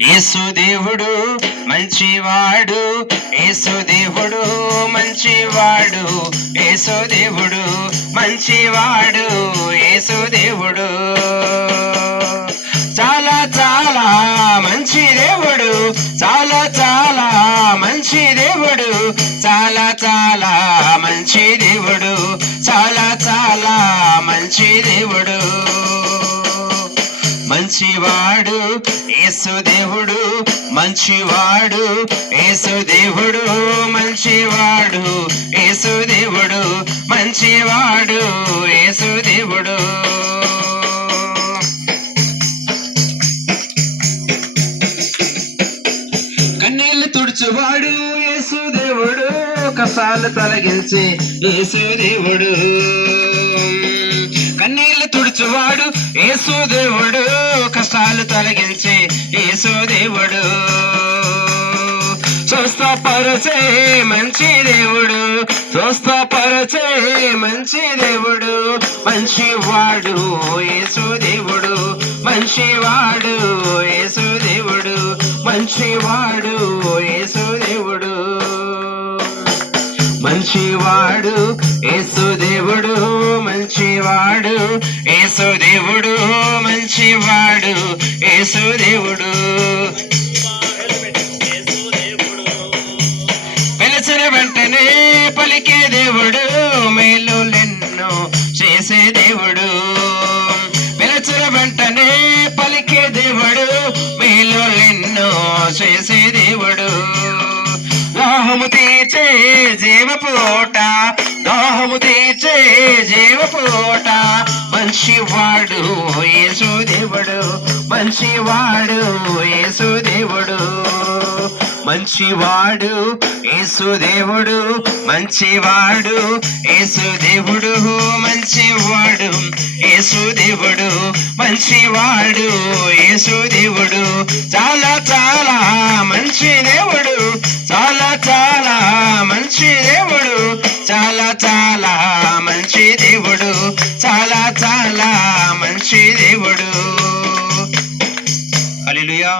యేసు దేవుడు మంచివాడు యేసు దేవుడు మంచివాడు యేసు దేవుడు మంచివాడు యేసు దేవుడు. చాలా చాలా మంచి దేవుడు చాలా చాలా మంచి దేవుడు చాలా చాలా మంచి దేవుడు చాలా చాలా మంచి దేవుడు. మంచివాడు యేసుదేవుడు మంచివాడు యేసుదేవుడు మంచివాడు యేసుదేవుడు మంచివాడు యేసుదేవుడు కన్నీళ్ళు తుడుచువాడు యేసుదేవుడు కసాలు తొలగించి యేసు దేవుడు ఏసుదేవుడు కష్టాలు తొలగించి యేసు దేవుడు. స్వస్థపరచే మంచి దేవుడు స్వస్థపరచే మంచి దేవుడు. మంచివాడు ఏసుదేవుడు మంచివాడు ఏసుదేవుడు మంచివాడు యేసు దేవుడు. మంచివాడు యేసుదేవుడు మంచివాడు యేసుదేవుడు మంచివాడు యేసుదేవుడు పిలిచిన వెంటనే పలికే దేవుడు మేలులెన్నో చేసే దేవుడు. పిలిచిన వెంటనే పలికే దేవుడు మేలులెన్నో చేసే దేవుడు. దాహము తీర్చే జీవపోట దాహము తీర్చే జీవపోట. మంచివాడు యేసు దేవుడు మంచివాడు యేసు దేవుడు మంచివాడు యేసుదేవుడు మంచివాడు యేసుదేవుడు. మంచివాడు యేసుదేవుడు మంచివాడు యేసుదేవుడు. చాలా చాలా మంచి దేవుడు. చాలా మంచి దేవుడు చాలా చాలా మంచి దేవుడు. అలీలుయా